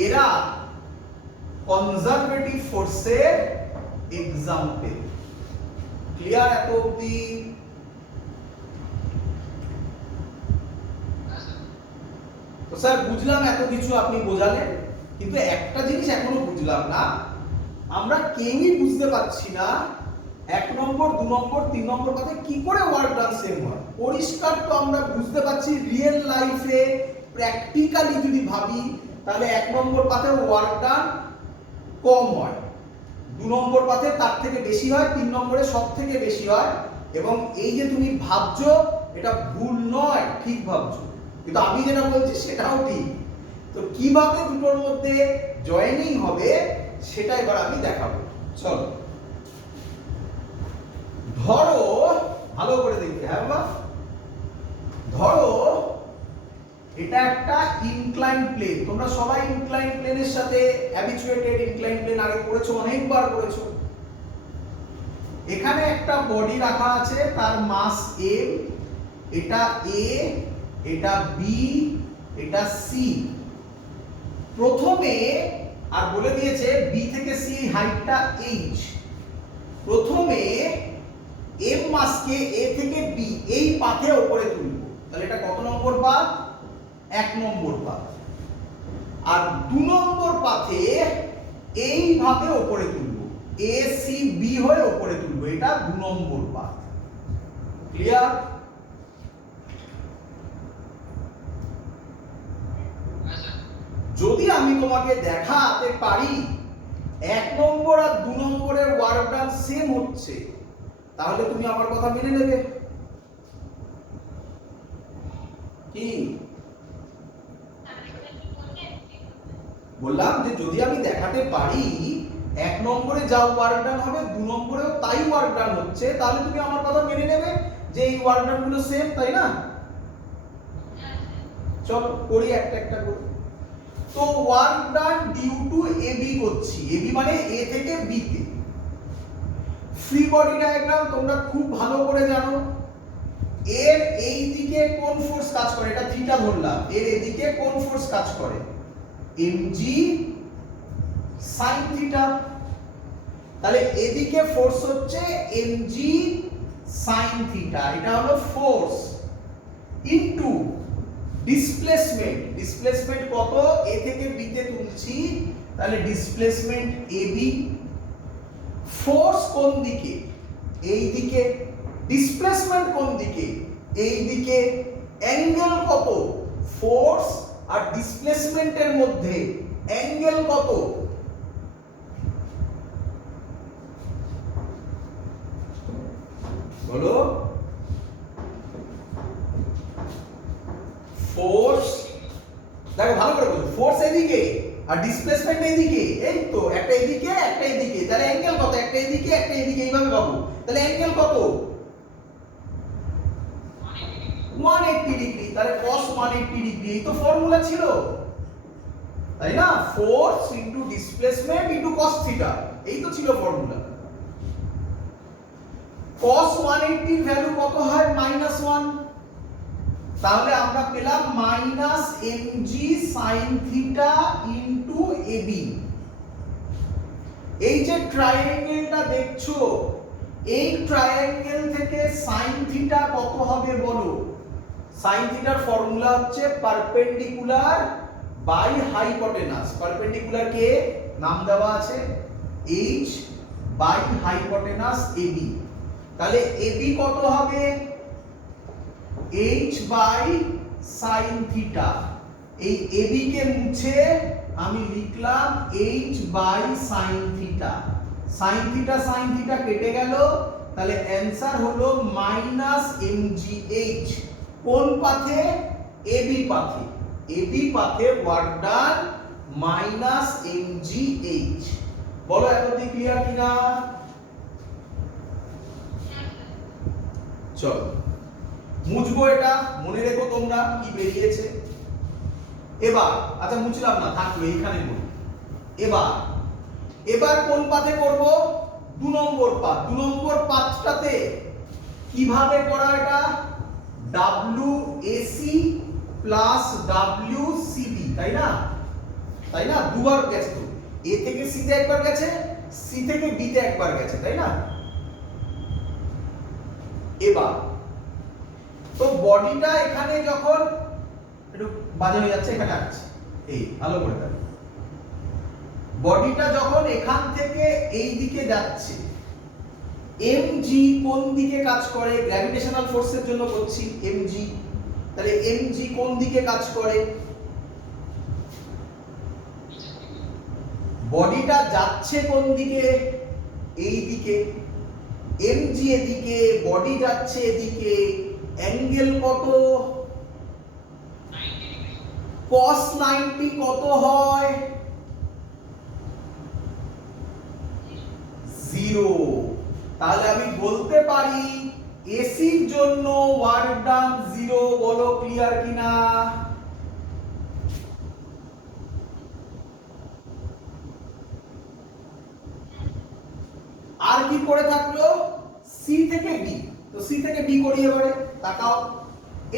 এরা কনজারভেটিভ ফোর্সের एग्जांपल। ক্লিয়ার এত অবধি? তো স্যার বুঝলাম এত কিছু আপনি বোঝালেন, কিন্তু একটা জিনিস এখনো বুঝলাম না, আমরা কেউই বুঝতে পারছি না 1 নম্বর 2 নম্বর 3 নম্বর পাতে কি করে ওয়ার্ক ডান সেম হয়। পরিষ্কার তো আমরা বুঝতে পারছি, রিয়েল লাইফে প্র্যাকটিক্যালি যদি ভাবি তাহলে 1 নম্বর পাতে ওয়ার্ক ডান কম হয়, 2 নম্বর পাতে তার থেকে বেশি হয়, 3 নম্বরে সব থেকে বেশি হয়। এবং এই যে তুমি ভাবছো এটা ভুল নয়, ঠিক ভাবছো, কিন্তু আমি যেটা বলছি সেটাও ঠিক। তো কিভাবে দুটোর মধ্যে জয়েনিং হবে সেটা এবার আমি দেখাবো। চলো ধরো, ভালো করে দেখবে, হ্যাঁ বাবা, ধরো এটা একটা ইনক্লাইন প্লেন। তোমরা সবাই ইনক্লাইন প্লেনের সাথে হ্যাবিচুয়েটেড, ইনক্লাইন প্লেন আগে পড়েছো, অনেকবার পড়েছো। এখানে একটা বডি রাখা আছে, তার মাস m, এটা a, এটা b, এটা c। প্রথমে আর বলে দিয়েছে b থেকে c হাইটটা h। প্রথমে m মাসকে a থেকে b এই পাথে উপরে তুলবো। তাহলে এটা কত নম্বর পাথ? 1 নম্বর পাথ। আর 2 নম্বর পাথে এইভাবে উপরে তুলবো, a c b হয়ে উপরে তুলবো, এটা 2 নম্বর পাথ। ক্লিয়ার? যদি আমি তোমাকে দেখাতে পারি 1 নম্বর আর 2 নম্বরের ওয়ার্ক ডান সেম হচ্ছে, তাহলে তুমি আমার কথা মেনে নেবে কি? বললাম যে যদি আমি দেখাতে পারি 1 নম্বরে যা ওয়ার্ক ডান হবে 2 নম্বরেও তাই ওয়ার্ক ডান হচ্ছে, তাহলে তুমি আমার কথা মেনে নেবে যে এই ওয়ার্ক ডান গুলো সেম, তাই না? চলো করি একটা একটা করে। তো work done due to AB করছি, এবি মানে এ থেকে বি তে। ফ্রি বডি ডায়াগ্রাম তোমরা খুব ভালো করে জানো, এর এই দিকে কোন ফোর্স কাজ করে, এটা থিটা ধরলাম, এর এদিকে কোন ফোর্স কাজ করে, mg sin থিটা। তাহলে এদিকে ফোর্স হচ্ছে mg sin থিটা, এটা হলো ফোর্স ইনটু ডিসপ্লেসমেন্ট, ডিসপ্লেসমেন্ট কত, এ থেকে বি তে তুলছি, তাহলে ডিসপ্লেসমেন্ট ab। ফোর্স কোন দিকে, এই দিকে, ডিসপ্লেসমেন্ট কোন দিকে, এই দিকে, অ্যাঙ্গেল কত, ফোর্স আর ডিসপ্লেসমেন্টের মধ্যে অ্যাঙ্গেল কত, বলো, ফোর্স, দেখো ভালো করে বলো, ফোর্স এদিকে আর ডিসপ্লেসমেন্ট এইদিকে, এই তো একটা এদিকে একটা এদিকে, তাহলে অ্যাঙ্গেল কত, একটা এদিকে একটা এদিকে, এইভাবে পাবো, তাহলে অ্যাঙ্গেল কত, 180 ডিগ্রি, তাহলে cos 180 ডিগ্রি, এই তো ফর্মুলা ছিল, তাই না? Force into displacement into cos theta, এই তো ছিল ফর্মুলা। cos 180 এর ভ্যালু কত হয়, -1, তাহলে আমরা পেলাম -mg sin theta into ab। এই যে ট্রায়াঙ্গেলটা দেখছো, এই ট্রায়াঙ্গেল থেকে sin থিটা কত হবে বলো? sin থিটার ফর্মুলা হচ্ছে পারপেন্ডিকুলার বাই হাইপোটেনাস। পারপেন্ডিকুলার কে নাম দেওয়া আছে h বাই হাইপোটেনাস ab। তাহলে ab কত হবে, h বাই sin থিটা। এই ab কে মুছে আমি লিখলাম h by sin theta. sin theta কেটে গেল, তাহলে অ্যানসার হলো -mgh। কোন পাথে, ab পাথে, ab পাথে ওয়ার্ক ডান -mgh। বলো এতদিন ক্লিয়ার কিনা? চলো মুছবো, এটা মনে রেখো তোমরা কি বেরিয়েছে। এবার আচ্ছা মুছলাম না, থাকলো এইখানে বলি। এবার কোন পাথে করব, 2 নম্বর পাথ। 2 নম্বর পাথটাতে কিভাবে করা, এটা WAC প্লাস WCB, তাই না? তাই না, দুবার গেছে তো, A থেকে C তে একবার গেছে, C থেকে B তে একবার গেছে, তাই না? এবার তো বডিটা এখানে যখন একটু বাজে হয়ে যাচ্ছে, এখানে আসছে, এই ভালো করে দেখো, বডিটা যখন এখান থেকে এই দিকে যাচ্ছে, mg কোন দিকে কাজ করে, গ্র্যাভিটেশনাল ফোর্সের জন্য করছি mg, তাহলে mg কোন দিকে কাজ করে, বডিটা যাচ্ছে কোন দিকে, এই দিকে, mg এদিকে, বডি যাচ্ছে এদিকে, অ্যাঙ্গেল কত, cos 90 কত হয়, 0। তাহলে আমি বলতে পারি এসির জন্য ওয়ার্ক ডান 0। বলো ক্লিয়ার কিনা? আর কি পড়ে থাকলো, সি থেকে বি। তো সি থেকে বি করি এবারে, তাকাও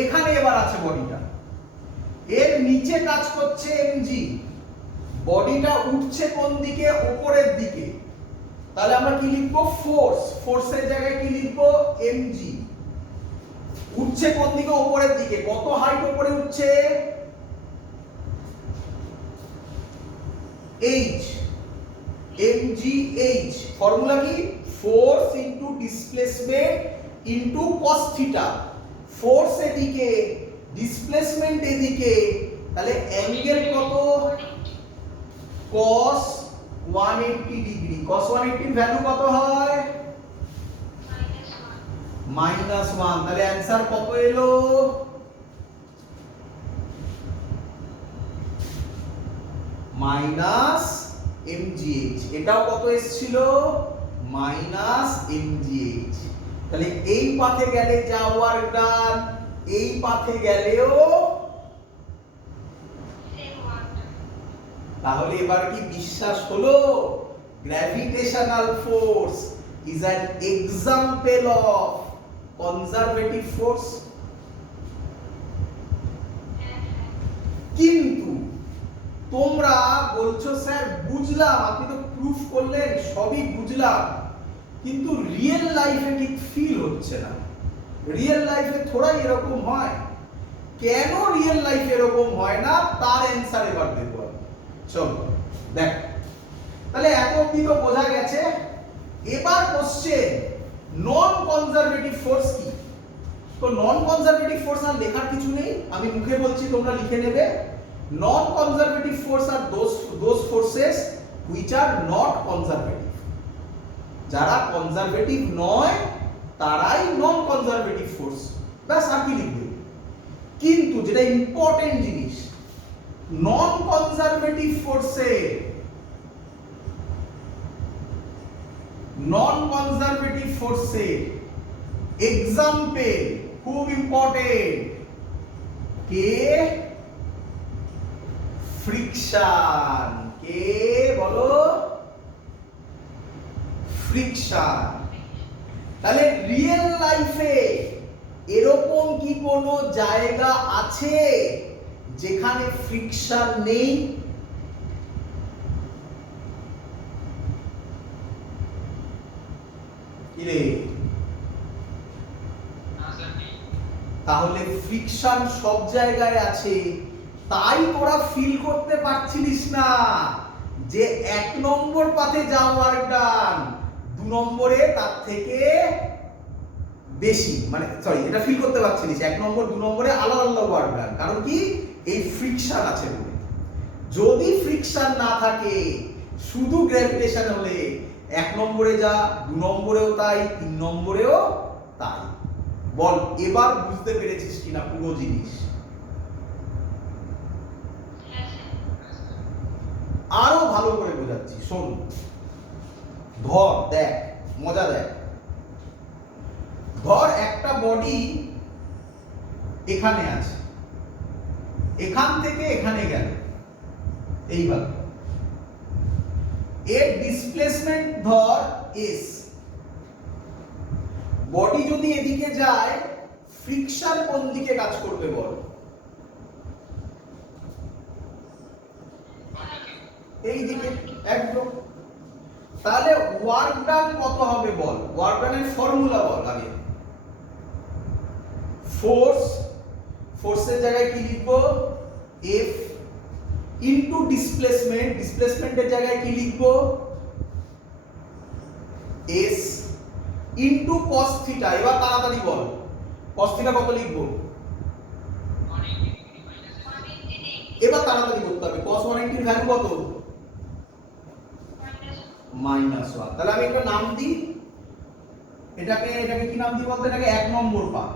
এখানে এবার আছে বডিটা, এর নিচে কাজ করছে এমজি, বডিটা উঠছে কোন দিকে, উপরের দিকে, তাহলে আমরা কি লিখবো, ফোর্স, ফোর্সের জায়গায় কি লিখবো, এমজি। উঠছে কোন দিকে, উপরের দিকে, কত হাইট উপরে উঠছে, h, mgh। ফর্মুলা কি, force into displacement into cos theta. Force এদিকে, ডিসপ্লেসমেন্ট এদিকে, তাহলে অ্যাঙ্গেল কত, cos 180 ডিগ্রি। cos 180 এর ভ্যালু কত হয়? -1। তাহলে অ্যানসার কত এলো? -mgh। এটাও কত এসেছিল? -mgh। তাহলে এই পাথে গেলে যা ওয়ার্ক ডান, এই পাথে গেলেও। তাহলে এবার কি বিশ্বাস হলো? Gravitational force is an example of conservative force. কিন্তু তোমরা বলছো স্যার বুঝলাম, আপনি তো প্রুফ করলেন, সবই বুঝলাম, কিন্তু রিয়েল লাইফে ঠিক ফিল হচ্ছে না। রিয়েল লাইফে থোড়াই এরকম হয়। কেন রিয়েল লাইফে এরকম হয় না তার অ্যানসার এবার দেবো আমি। চলো দেখ, তাহলে এত অবধি তো বোঝা গেছে। এবার কোশ্চেন, নন কনজারভেটিভ ফোর্স কি? তো নন কনজারভেটিভ ফোর্স আর লেখার কিছু নেই, আমি মুখে বলছি, তোমরা লিখে নেবে। নন কনজারভেটিভ ফোর্স আর those forces which are not conservative. যারা কনজারভেটিভ নয় তারাই নন কনজারভেটিভ ফোর্স। ব্যাস, আর কি লিখবে? কিন্তু যেটা ইম্পর্টেন্ট জিনিস, নন কনজারভেটিভ ফোর্সে এক্সাম্পল খুব ইম্পর্টেন্ট। কে? ফ্রিকশন। কে বলো? ফ্রিকশন। তাহলে রিয়েল লাইফে এরকম কি কোনো জায়গা আছে যেখানে ফ্রিকশন নেই? কি রে? তাহলে ফ্রিকশন সব জায়গায় আছে, তাই তোরা ফিল করতে পারছিলিস না যে 1 নম্বর পাথে যা ওয়ার্ক ডান 2 নম্বরে তার থেকে বেশি, মানে সরি, এটা ফিল করতে পারছিলিস 1 নম্বর 2 নম্বরে আলাদা আলাদা ওয়ার্ক ডান। কারণ কি? এই ফ্রিকশন আছে বলে। যদি ফ্রিকশন না থাকে, শুধু গ্র্যাভিটেশন হলে 1 নম্বরে যা 2 নম্বরেও তাই 3 নম্বরেও তাই। বল এবার বুঝতে পেরেছিস কিনা পুরো জিনিস? আরো ভালো করে বোঝাচ্ছি, শোন। ধর, দেখ, মজা দেখ। ধর একটা বডি এখানে আছে, এখান থেকে এখানে গেল এইভাবে। এর ডিসপ্লেসমেন্ট ধর s। বডি যদি এদিকে যায়, ফ্রিকশন কোন দিকে কাজ করবে বল? এই দিকে, একদম। তাহলে ওয়ার্ক ডান কত হবে বল? ওয়ার্ক ডানের ফর্মুলা বল আগে। ফোর্সের জায়গায় কি লিখবো? F ইনটু ডিসপ্লেসমেন্ট, ডিসপ্লেসমেন্টের জায়গায় কি লিখবো? S into cos theta. এবার তাড়াতাড়ি বল, cos থিটা কত লিখবো? এবার তাড়াতাড়ি করতে হবে। cos 180 এর ভ্যালু কত? -1। তাহলে আমি একটা নাম দিই, এটাকে কি নাম দিই বলতে? এটাকে 1 নম্বর পাথ।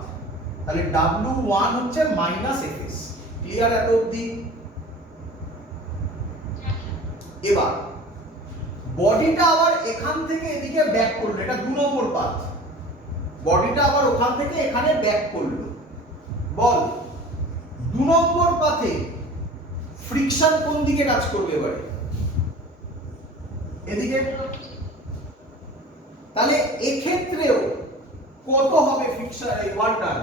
তাহলে W1 হচ্ছে -fs। ক্লিয়ার এত অবধি? এবার বডিটা আবার এখান থেকে এদিকে ব্যাক করলো, এটা 2 নম্বর পাথ। বডিটা আবার ওখান থেকে এখানে ব্যাক করলো। বল 2 নম্বর পাথে ফ্রিকশন কোন দিকে কাজ করবে এবারে? এদিকে। তাহলে এক্ষেত্রেও কত হবে ফ্রিকশন? এই ওয়ার্ক ডান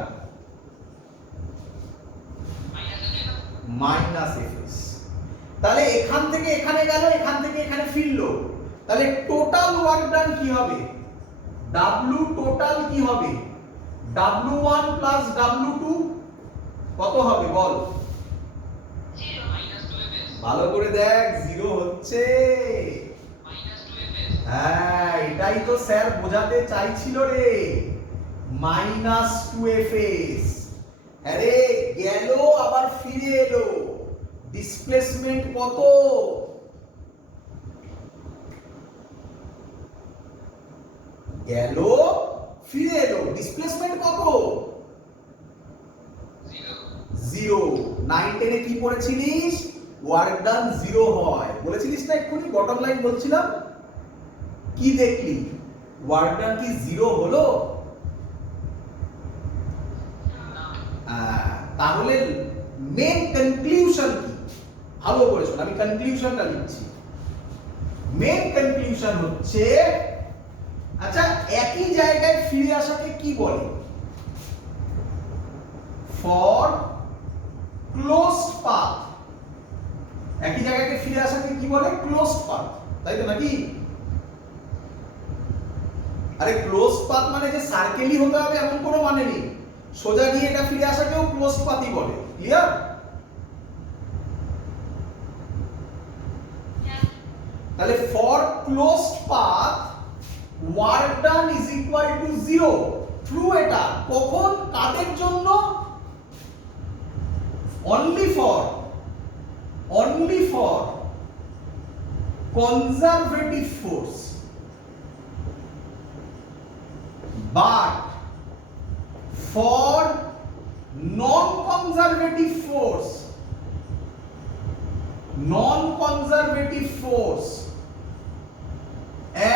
-fs। তাহলে এখান থেকে এখানে গেল, এখান থেকে এখানে ফিরলো। তাহলে টোটাল ওয়ার্ক ডান কি হবে? W টোটাল কি হবে? W1 প্লাস W2 কত হবে বল? 0 ভালো করে দেখ, 0 হচ্ছে। হ্যাঁ, এটাই তো স্যার বোঝাতে চাইছিল রে। -2fs। আরে গেল আবার ফিরে এলো। ডিসপ্লেসমেন্ট কত? গেল ফিরে এলো, ডিসপ্লেসমেন্ট কত? 0। 9 10 এ কি পড়েছিলিস? ওয়ার্ক ডান 0 হয়, বলেছিলিস না এক্ষুনি, বটম লাইন বলছিলাম। কি দেখলি? ওয়ার্ক ডান কি 0 হলো? তাহলে মেন কনক্লুশন কি? ভালো করে শোন, আমি কনক্লুশনটা লিখছি। মেন কনক্লুশন হচ্ছে, আচ্ছা একই জায়গায় ফিরে আসাকে কি বলে? For closed path. একই জায়গায় ফিরে আসাকে কি বলে? ক্লোজড পাথ, তাই তো নাকি? আরে ক্লোজড পাথ মানে যে সার্কেলই হতে হবে এমন কোনো মানে নেই, সোজা গিয়ে এটা ফিরে আসাকেও ক্লোজড পাথই বলে। ক্লিয়ার? তাহলে for closed path work done is equal to 0 through এটা, কখন, কাদের জন্য? Only for conservative force, but for non conservative force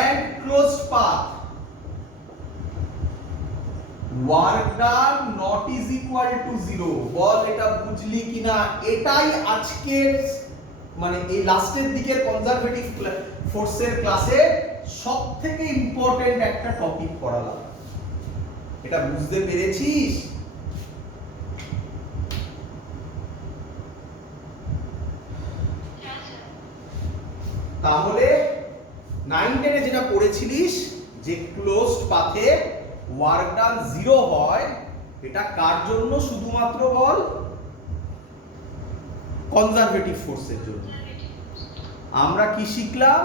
and closed path work done not is equal to 0। বল এটা বুঝলি কিনা? এটাই আজকের মানে এই লাস্টের দিকের কনজারভেটিভ ফোর্সের ক্লাসে সবথেকে ইম্পর্টেন্ট একটা টপিক পড়ালাম। এটা বুঝতে পেরেছিস? তাহলে 9 10 এ যেটা পড়েছিলিস যে ক্লোজড পাথে ওয়ার্ক ডান 0 হয়, এটা কার জন্য? শুধুমাত্র বল, কনজারভেটিভ ফোর্সের জন্য। আমরা কি শিখলাম?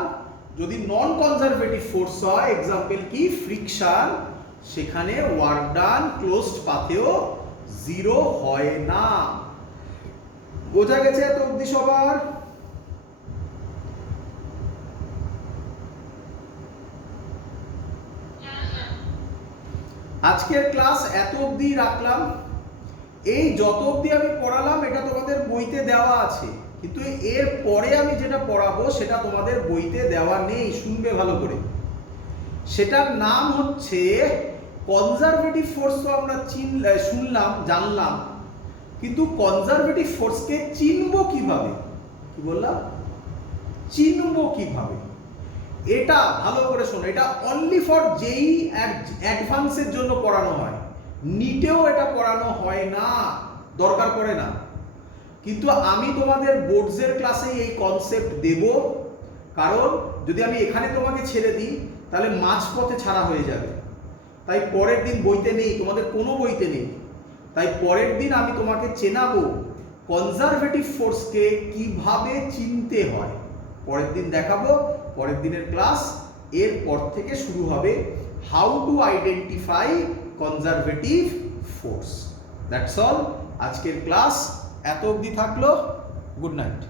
যদি নন কনজারভেটিভ ফোর্স হয়, एग्जांपल কি ফ্রিকশন, সেখানে ওয়ার্ক ডান ক্লোজড পাথেও 0 হয় না। বোঝা গেছে এত অবধি সবার? আজকের ক্লাস এত অবধি রাখলাম। এই যত অবধি আমি পড়ালাম এটা তোমাদের বইতে দেওয়া আছে, কিন্তু এর পরে আমি যেটা পড়াবো সেটা তোমাদের বইতে দেওয়া নেই, শুনবে ভালো করে। সেটার নাম হচ্ছে কনজারভেটিভ ফোর্স। তো আমরা শুনলাম, জানলাম, কিন্তু কনজারভেটিভ ফোর্সকে চিনবো কিভাবে? কি বললাম? চিনবো কিভাবে? এটা ভালো করে শোনো, এটা অনলি ফর জেই অ্যাডভান্সের জন্য পড়ানো হয়, নিটেও এটা পড়ানো হয় না, দরকার পড়ে না। কিন্তু আমি তোমাদের বোর্ডসের ক্লাসে এই কনসেপ্ট দেব, কারণ যদি আমি এখানে তোমাকে ছেড়ে দিই তাহলে মাঝপথে ছাড়া হয়ে যাবে। তাই পরের দিন বইতে নেই, তোমাদের কোনো বইতে নেই, তাই পরের দিন আমি তোমাকে চেনাবো কনজারভেটিভ ফোর্সকে কিভাবে চিনতে হয়। পরের দিন দেখাবো, পরের দিনের ক্লাস এর পর থেকে শুরু হবে how to identify conservative force. That's all. আজকের ক্লাস এত অবধি থাকলো। Good night.